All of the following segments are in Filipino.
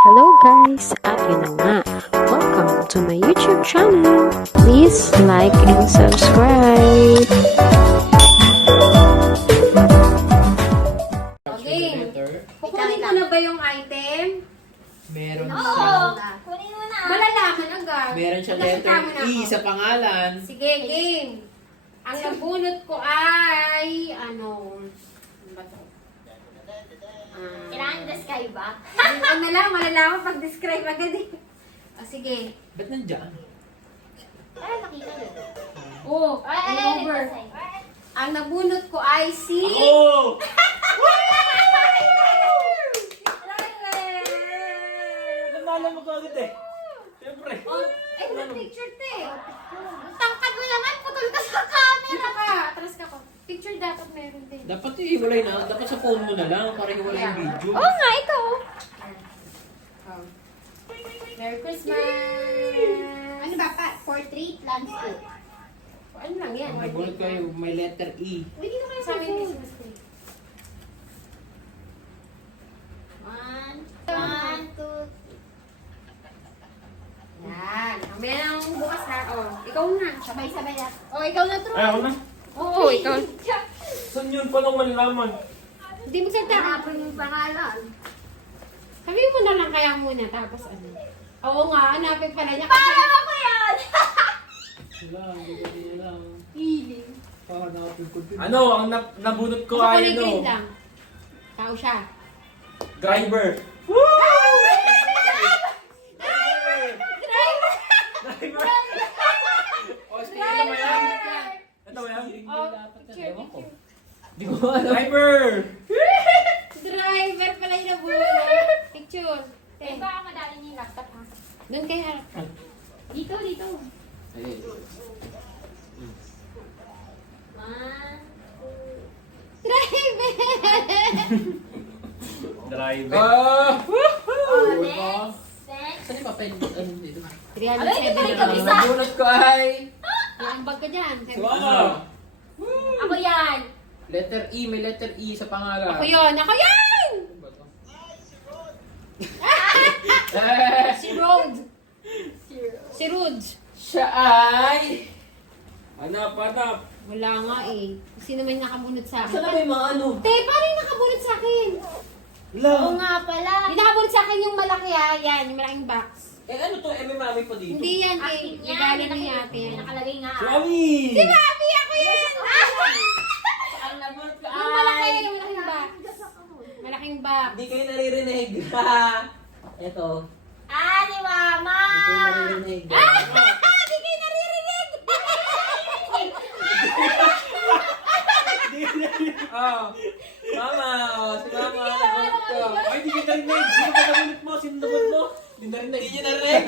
Hello guys! At yun na nga, welcome to my YouTube channel. Please like and subscribe. Okay. Letter. Kukunin mo na ba yung item? Meron Oo. siya. Kunin mo na. Malalaman agad. Meron siya Magkasita letter mo na E ako. sa pangalan. Sige, game. Ang nabunot ko ay, ano ba to? Kailangan describe ba? Ano na lang, malalaman pag describe agad eh. O sige. Ba't nandyan? Ay, nakita mo. Oh, Ay, over. Ang nabunot ko ay si... Oh! Nalala mo ko agad eh. Siyempre. Oh, ay, may picture te. Tangkad mo naman, putol ka sa camera. Dito ka, atras ka ko. Picture dapat meron din. Dapat ihiwalay na. Dapat sa phone mo na lang para hiwalay yung video. Oo nga, ito. Oh. Merry Christmas! Ano ba pa? Portrait, landscape. Ano lang yan? Ang nabunot ko yung may letter E. Pwede na kayo Sa amin phone. Christmas tree. One, two. Yan. Mamaya nang bukas na. Oh, ikaw na. Sabay-sabay na. Oh, ikaw na true. Ay, ako na. Oo, ikaw. Saan yun? Paano malalaman? Hindi mo salita. Hanapin yung pangalan. Sabi mo na lang kaya muna. Tapos ano. Oo nga, hanapin pala niya. Parang ako yan! Wala, hindi ko lang. Feeling. Para nakapin ko din. Ano, ang nabunot ko Gusto ko ay na grade ano, lang. Tao siya. driver. Driver! Oh, sige, ito ba yan? Ito ba yan? Oh, picture, picture. Di ko alam. Driver! Driver pala yung nabunot. Picture. Eh, baka madali niya yung laptop ha. Doon kayo harap. Dito, dito. Ay, One, Driver! Driver. oh, next. Next. saan yung papel? Ano dito? 307 Alay, di ba na ikaw lang. isa? Ang nabunot ko ay... Yung bag ka dyan. Wow! Ako yan. Letter E, may letter E sa pangalan. Ako yun! Ako yan! Ano ba to? Si Rod. Si Rod. Siya ay... Hanap, hanap. Wala nga eh. Sino man nakabunot sa akin? Saan na ba yung mga ano? Te, paano yung nakabunot sa akin? Oo nga pala. Yung nakabunot sa akin yung malaki ha. Yan, yung malaking box. Eh ano to? Eh may mami pa dito. Hindi yan eh. Akin yan. Galing ni ate May yan. nakalagay nga. Si Ami! Si Mami! Ako yan! Ang nabunot ko Yung malaki, yung malaking box. Malaking box. Hindi kayo naririnig. Ito. Ah, ni Mama! Hindi kayo naririnig. Hindi kayo naririnig! Oh. Mama, oh, si Mama. Nabunot ko. Ay, di kita narinig. Sino ba nabunot mo? Sino nabunot mo? Hindi narinig. Hindi nyo narinig.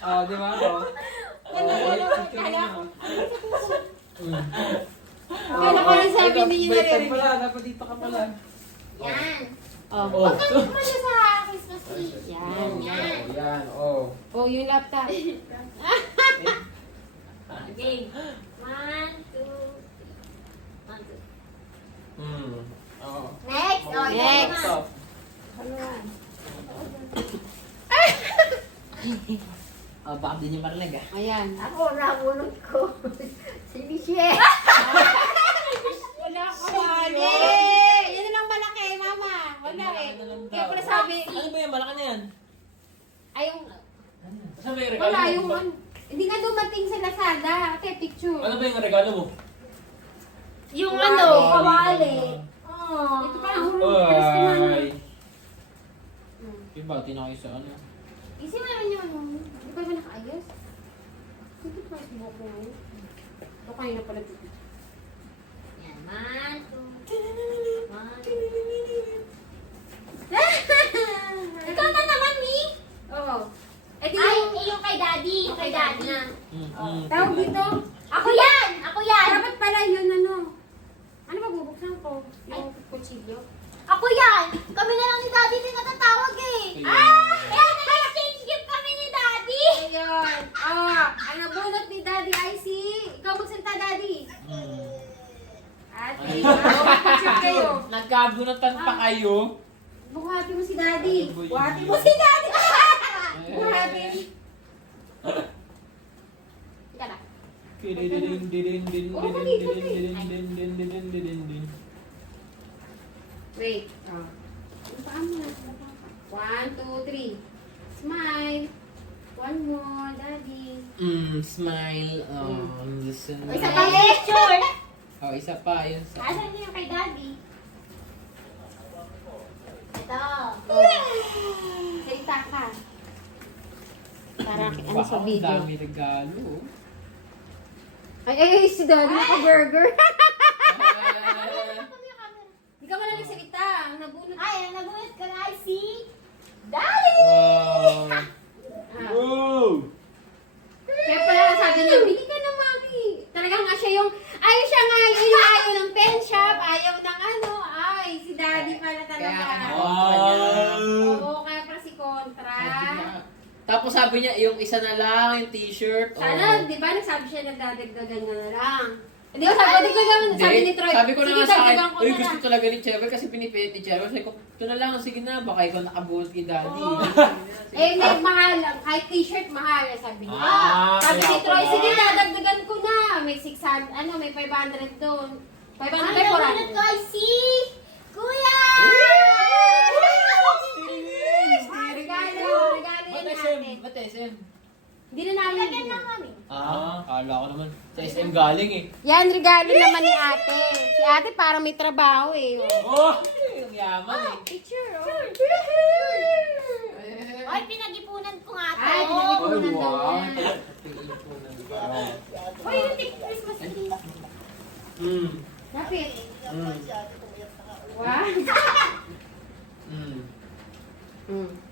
Oh, di ba? Oh. Kala ko lang sabi hindi nyo naririnig. Pala, dapat dito ka pala. Yan. Oh. Oh. Huwag kang pumunta sa Christmas tree. Yan. Yan. Yan, oh. Oh, yung laptop. Okay. One, two, three. One, two. Oh. Next. Oh, Next. ito. Oh, baka di nyo marinig ah. Ayan. Ako, nabunot ko. Si Michelle. Wala ko wali. Yan lang malaki, mama. Wala eh. Kaya pala sabi, Ano ba yan? Malaki na yan. ay yung, Saan ba yung regalo wala mo? yung, hindi nga dumating sa Lazada. Ate, picture. Ano ba yung regalo mo? Yung ano, kawali. Oh. Ito pa, hulog. Alas ka mama. Ay. Yung ba, tinakay sa ano? Isi mo naman yung ano. Hindi pa ba nakaayos? Hindi pa yung buhok ko. Ito kanina pala dito. Yan. One, two. One. Ikaw na naman, Mi. Oo. Eh, di Ay, yung, yung kay Daddy. Yung kay Daddy. tawag dito. Ako yan! Ako yan! Dapat pala yun ano. Ano ba bubuksan ko? Yung kutsilyo. Ako yan! Kami na lang ni Daddy din natatawag eh. Ah! Kaya nag-exchange gift kami ni Daddy. Ayun. Oh, ang nabunot ni Daddy ay si... Ikaw magsalita, Daddy. Ate. Oh, picture kayo. Nagkabunutan pa kayo. Buhati mo si Daddy. Buhati mo si Daddy. Buhati. Ika na. Wait. Oh. Paan mo na. 1, 2, 3. Smile. One more, Daddy. Smile. Listen. O, isa pang picture. Oh, isa pa. Yun sa... Asan niyo yung kay Daddy? Ito. Salita ka. Para ano sa Wow, video. dami regalo. Ay, si Daddy naka-burger. Ah, Hindi ka wala nagsalita. Ang nabunot. Ay, ang nagulat ka na ay si Daddy! Wow. Ah. Wow! Kaya pala sabi niya, bili ka na, Mami. Talaga nga siya yung, ayaw siya nga, ayaw ng pen shop, ayaw ng ano, ay, si Daddy pala talaga. Oo, kaya pala si Contra. Tapos sabi niya, yung isa na lang, yung t-shirt. Sana, di ba, nagsabi siya nagdadagdagan niya na lang. Hindi ko sabi, sabi ni Troy, Sabi ko sige, naman sa akin, dagdagan ko uy, na gusto lang. talaga ni Chever kasi pinipilit ni Chever. Sabi ko, ito na lang, sige na, baka ikaw nakabuhat kay Daddy. Oo. Eh, may mahal, kahit t-shirt mahal, sabi niya. Ah, Sabi kaya ni Troy, pala. sige, dadagdagan ko na. May 600, may 500 doon. 500 Ang by nagulat ko 400. ay si Kuya! Regalo yan natin. Ba't SM? Hindi na namin. Lagyan na mami. Kala ko naman. Sa SM galing eh. Yan, regalo naman ni ate. Si ate parang may trabaho eh. Oh! Yung yaman eh. Picture, oh. Oy, pinag-ipunan ko nga to. Ay, pinag-ipunan daw wow. yan. Oy, yung Christmas tree. Lapit. Wow.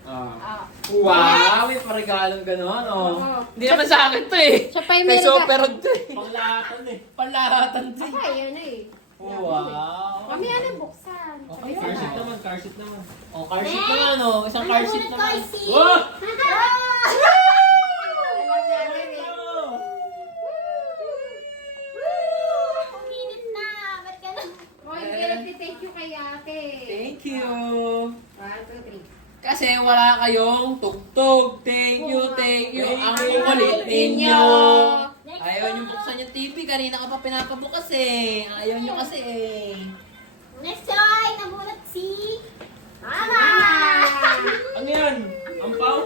Ah. Wow, may paregalong gano'n, oh. Oo. Hindi naman sa akin to eh. Siya pa yung Kay may Soperod to eh. Panglatan eh. Panlaratan to eh. Ay, yun eh. Wow. Kami yan ang buksan. Okay, Car seat naman, car seat naman. Oh, car seat naman, oh. Isang Ang car seat nagulat ko ay naman. si... Oh! Alam natin eh. Uminit na. Ba't ka na? Okay, kaya thank you kay ate. Thank you. 1, 2, 3. Kasi wala kayong tugtog. Thank you, thank you. Ang kulit ninyo. Next Ayaw one. nyo buksan yung TV. Kanina ka pa pinapabukas eh. Ayaw nyo kasi eh. Next ay nagulat si... Mama! Ano yan? Ampaw?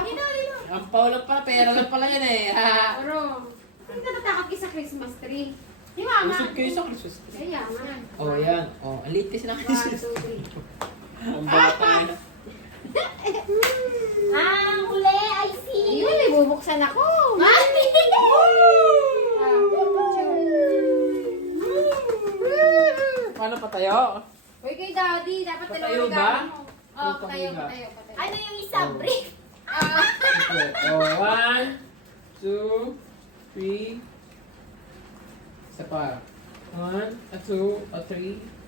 Dino. Ang paulang pala, pera lang pala yan eh. Ha? Pero, hindi ka natakot kayo sa Christmas tree. Di ba, ma? Busog kayo sa Christmas. Kaya, man. Oh, yan. Oh, ang liit kasi ng 1, 2, 3. Ang bata na. Ang huli ay si... Ayun, may bubuksan ako. Mami! Paano pa tayo? Uy, kay Daddy, dapat Patayo dalawang ba? regalo mo. Oh, O, patayo, pahiga? patayo, patayo. Ano yung isa? Brick? Ah, Oh, 1, 2, 3. Isa pa. 1, 2, 3.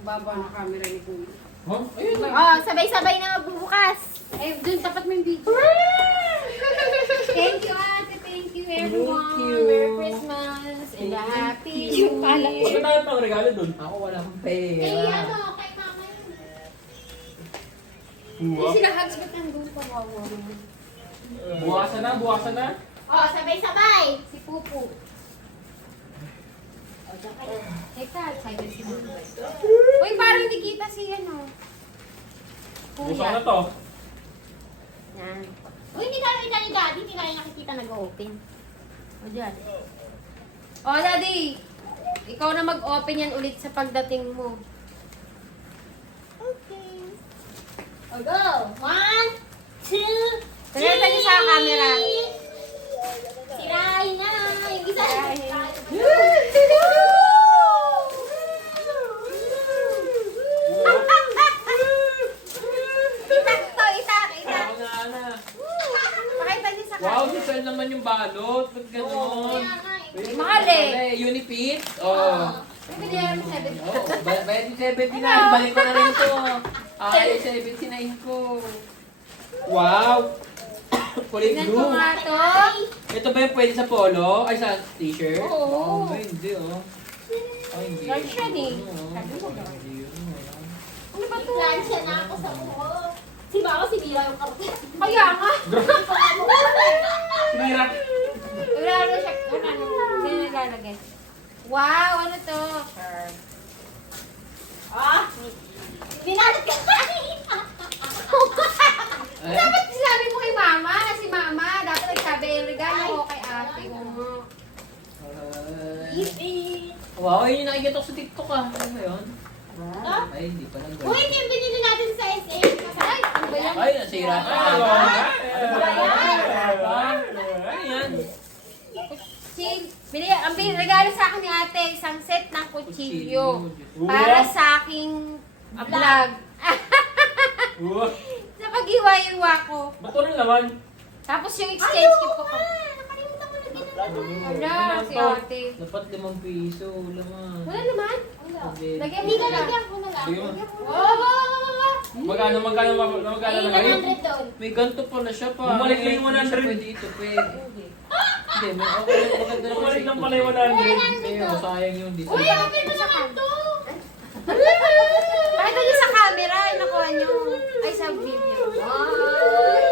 baba na camera ni Kuya. Oh, ayun. Oh, sabay-sabay na magbubukas. Eh, dun, tapat mo yung video. Thank you, ate. Thank you, everyone. Thank you. Merry Christmas and a happy you. New Year. Huwag tayo pang regalo dun. Ako walang Eh, pera. ano, kay mama yun. Yung sila hugs ba't nandun pa wawa naman? Buwasan na, buwasan na. Oh, sabay-sabay. Si Pupu. O, dyan kayo. Teka, excited si Mama. Uy, parang hindi kita si ano. Buwasan na to. Yan. Uy, hindi tayo ni Daddy. Hindi tayo nakikita nag-open. O, dyan. O, Daddy. Ikaw na mag-open yan ulit sa pagdating mo. Okay. Oh, go. 1, 2, Tingnan niyo sa camera. Sirain na. Yung isa. Ako na, Ana. Pakita niyo sa Wow, camera. social naman yung balot. Ba't ganon? Mahal eh. Unipit? Oh. May biniyaran mo 7. Oh, bayad yung 79. Balik ko na rin ito. Ay, 79 ko. Wow! Kulay Tingnan ko blue. nga to. Ito ba yung pwede sa polo? Ay, sa t-shirt? Oo. Ay, hindi oh. Ay, hindi. Large yan eh. Oo. Sabi mo ba? Hindi yun. Ano ba sinira yung karton. Kaya nga. Sinira. Lalo siya. Ano? Hindi nalalagay. Wow, ano to? Sure. Binalot ka Dapat sinabi mo kay mama na si mama. Dapat nagsabi yung regalo ko kay ate mo. Wow, yun yung nakikita ko sa TikTok ah. Ano ba yun? Ah? Ay, hindi pa lang. Uy, ito yung binili natin sa SA. Ay, ano ba yan? Ay, nasira ka. Ano yan? Ang regalo sa akin ni ate, isang set ng kutsilyo. Para sa aking vlog. Sa pag-iwa-iwa ko. Ba't ko rin naman? Tapos yung exchange gift ko. Nakalimutan ko na ginagawa. Wala, si ate. Dapat 5 piso. Laman. Wala naman. Lagyan mo Hindi ka na lang. lagyan ko na lang. Sige mo. Magkano Magkano Ay, na kayo? 100 doon. May ganito pala siya pa. Bumalik na yung Hindi siya 100. pwede ito, Hindi, may okay lang. Maganda naman Bumalik siya lang ito. pala yung 100. Hindi, sayang yung dito. Uy, happy mo naman to. Pakita niyo sa camera, ay nakuha niyo. Ay, sa video.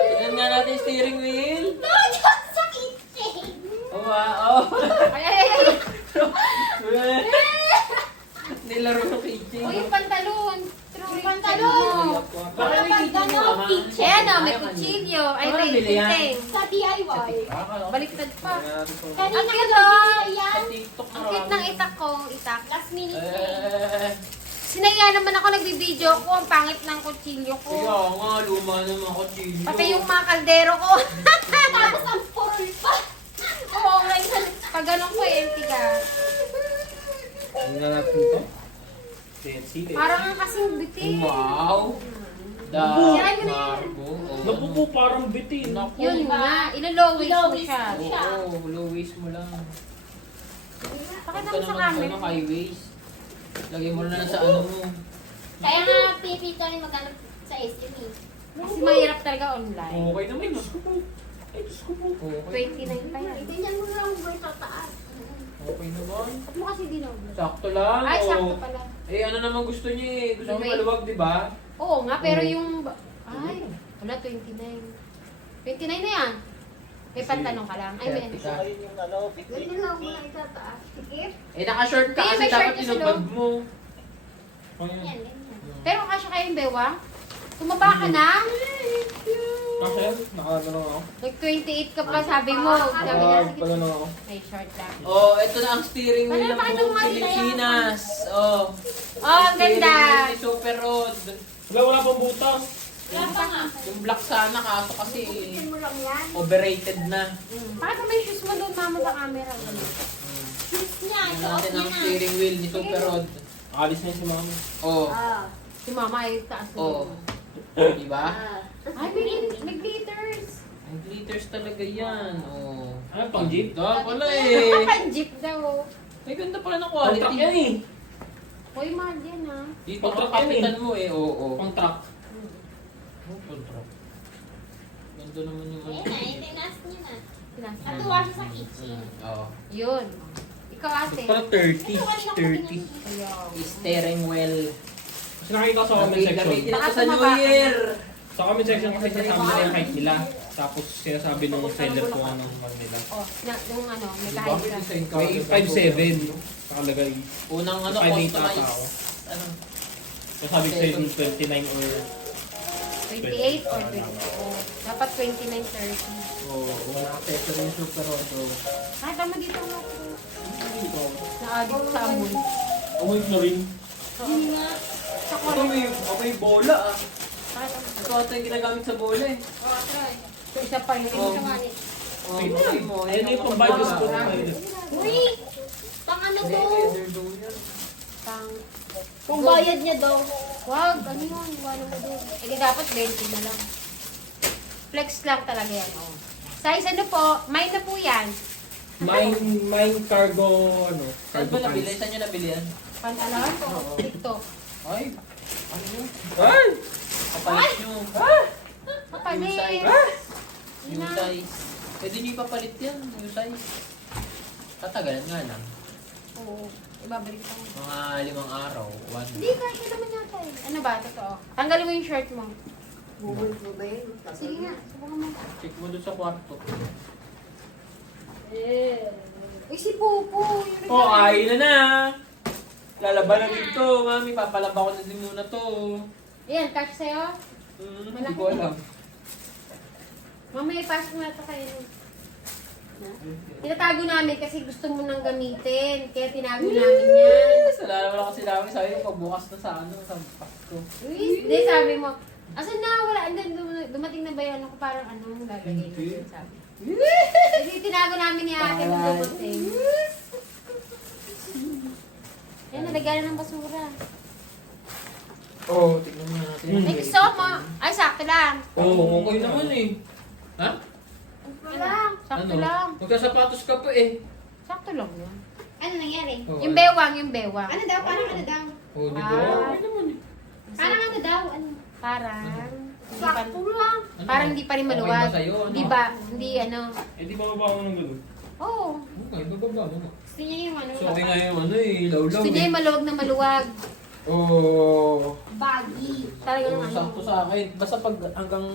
Tignan nga natin yung steering wheel. Doon sa kitchen. Oh, wow. Ay, ay, ay, ay. Nilaro ng kitchen. O, yung pantalon. True Pantalon. Bakit may kitchen mo? Ganon, kitchen. Ayan o, may kutsilyo. Ay, Ano may nabili yan? kiteng. Sa DIY. Baliktad pa. Kanina Ang ka cute, nabili oh. yan. Sa TikTok Ang cute ng itak ko, itak. Last minute sale. Sinaya naman ako nagbibideo ko, ang pangit ng kutsilyo ko. Kaya nga, luma naman ako, chillo. Pati yung mga kaldero ko. Tapos ang purol pa. Oo, ngayon. Pag ganun ko, empty ka. Tingnan natin ito. Sili. Parang ang kasing bitin. Wow. Da Sirain mo na yan. Margo. Napupo parang bitin. Naku. Yun nga, ilo-lowest mo Lowest siya. mo. Oo, low waist mo lang. Pakita Huwag mo ka sa naman camera. high waist. Lagay mo na lang sa ano mo. Kaya nga, pipito rin maghanap sa SM eh. Kasi mahirap talaga online. Okay naman. Diyos ko po. Ay, Diyos ko po. Okay. 29 pa yan. Ganyan mo lang over sa taas. Okay naman. Ba't mo kasi dinoblo? Sakto lang. Ay, oh. sakto pala. Eh, ano naman gusto niya eh. Gusto niya Wait. maluwag, di ba? Oo nga, pero Oo. yung... Ay, wala, 29. 29 na yan. May pantanong ka lang. Ay, may ano. Ganyan lang mo lang itataas. Sikip. Eh, naka-short ka Hindi, kasi may short dapat ka sa tinubad loob. mo. Yan, ganyan. Pero kasya kayong bewa? Tumaba ka na? Kasi, naka-ano lang ako. Nag-28 ka pa, sabi mo. Sabi niya, Naka-hard sige. pala lang ako. May short lang. Oh, ito na ang steering wheel Wala, ng bakit buong ang mali Pilipinas. Oh. Oh, ang ganda. Steering wheel ni Super Rod. Wala pang butas. Wala pa nga. Yung black sana kaso kasi Pipin mo lang yan. overrated na. Bakit may shoes mo doon, mama, sa camera? Kiss niya. Ito Isuot natin niya ang na. steering wheel ni Super Rod. Alis na yun si mama. Oh. Si mama ay taas na Oh. yun. Diba? Ay, may glitters. Ang glitters talaga yan. Oh. Ano, pang jeep? Da, pala eh. Ang jeep daw. May ganda pala ng Pang truck yan quality. eh. Hoy, mahal yan ah. Dito Pang ang truck yan eh. kapitan mo eh. Oo. Pang truck. Oh, pang truck. Ganda naman yung Ayun na, itinas niya na. Pinasa. Natuwa siya sa kitchen. Oo. Yun. Ikaw ate. Para 30. 30. Ayaw. Steering wheel. Kasi nakikita ko sa comment section. Gamitin Baka ako sa New tumaba ka Year. Sa comment section kasi sinasabi nila yung height nila. Tapos sinasabi nung seller kung anong man nila. Oh, yung ano, may Diba? kahit May ka. design ka. May 5'7". Nakalagay. Unang ano, Five eight customized. ata ako. Ano? So sabi ko sa'yo 29 or... 28 or 20. Oh, dapat 29, 30. Oo, unang accessory yung Super Rodo. Ay, tama dito mo ako. Dito. Na-addict sa amoy. Amoy na rin. Yun nga. Sa Ito kono. may bola ah. Bakit ang- Ito ata yung ginagamit sa bola eh. Oh, try. So, isa pa yun. Oh. Isa nga ni. Oh, try mo. Ayun yung pang Bible school. Uy! Pang ano Hindi, to? leather daw yan. Pang... Kung bayad niya daw. Wag, ano yun? Wala mo doon. Eh, di dapat 20 na lang. Flex lang talaga yan. Oh. Size ano po? Mine na po yan. Mine cargo, ano, Saan cargo ba nabili? pants. Saan nyo nabili yan? Pantalon ko. TikTok. Ay, ano yun? Ay! Kapalit nyo. Kapalit. New size. New Na. size. Pwede nyo ipapalit yan. New size. Tatagalan nga lang. Oo. Ibabalik ko. Mga 5 araw. 1 Hindi, kahit naman yata eh. Ano ba? Totoo. Tanggalin mo yung shirt mo. Bubol mo ba yun? Sige nga, subukan mo. Check mo doon sa kwarto. Uy, si Pupo. Yung Oh, ayun na. Lalaban na dito, mami. Papalaba ko na din muna to. Ayan, catch sa'yo. Hindi ko alam. Mamaya, pass mo na ito kayo. Tinatago namin kasi gusto mo nang gamitin. Kaya tinago namin yan. Yes! Wala naman ako sinabi sa'yo pagbukas na sa Pasko. Uy, hindi, sabi mo. Asan na? Wala. And then, dumating na ba yun? Ako parang lalagay na yun, sabi. Kasi tinago namin ni ate nung dumating. Ayan, nalagyan na ng basura. Oh, tignan mo natin. Ay, gusto mo. Ay, sakto lang. Oh, okay naman eh. Ha? Sakto lang. Sakto Ano? lang. Magkasapatos ka pa eh. Sakto lang yun. Ano nangyari? Oh, Yung bewang, yung bewang. Ano daw? Parang ano daw? Oh, di ba? Ah. Okay naman eh. Parang ano daw? Ano? Parang, hindi pa, Sakto lang. Ano? parang hindi pa rin Okay maluwag. ba sa'yo, ano? Di ba? Hindi ano. Eh, di ba mababa mo ng gano'n? Oo. Okay, bababa mo. Gusto niya yung ano. So, okay nga yung ano eh, lawlaw Gusto niya eh. yung maluwag na maluwag. Oh, Baggy. Talaga ng ano. sakto sa akin. Basta pag hanggang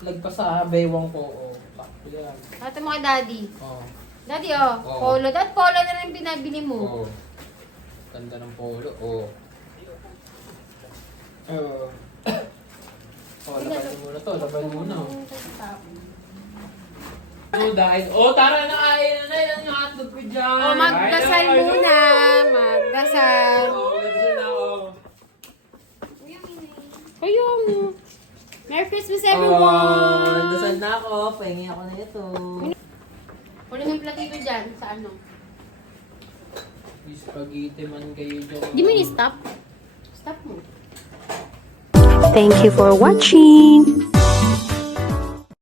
lagpas sa baywang ko, oh, sakto yan. Ito mo kay daddy. Oh, Daddy, oh. Oo. Polo. At polo na rin binabili mo. oh. Ganda ng polo, oh. Oh. Oh, laban muna to, laban muna. Oh, dahil, oh, tara na, kain na yan yung hotdog ko dyan. Oh, magdasal Kain na, muna. Magdasal. Oh, magdasal na, oh. Ayun. Merry Christmas, Oh, everyone. nagdasal na ako, pahingi ako na ito. Wala may platito dyan. Sa ano? Spaghetti man kayo dyan. Di mo ni-stop? Stop mo. Thank you for watching.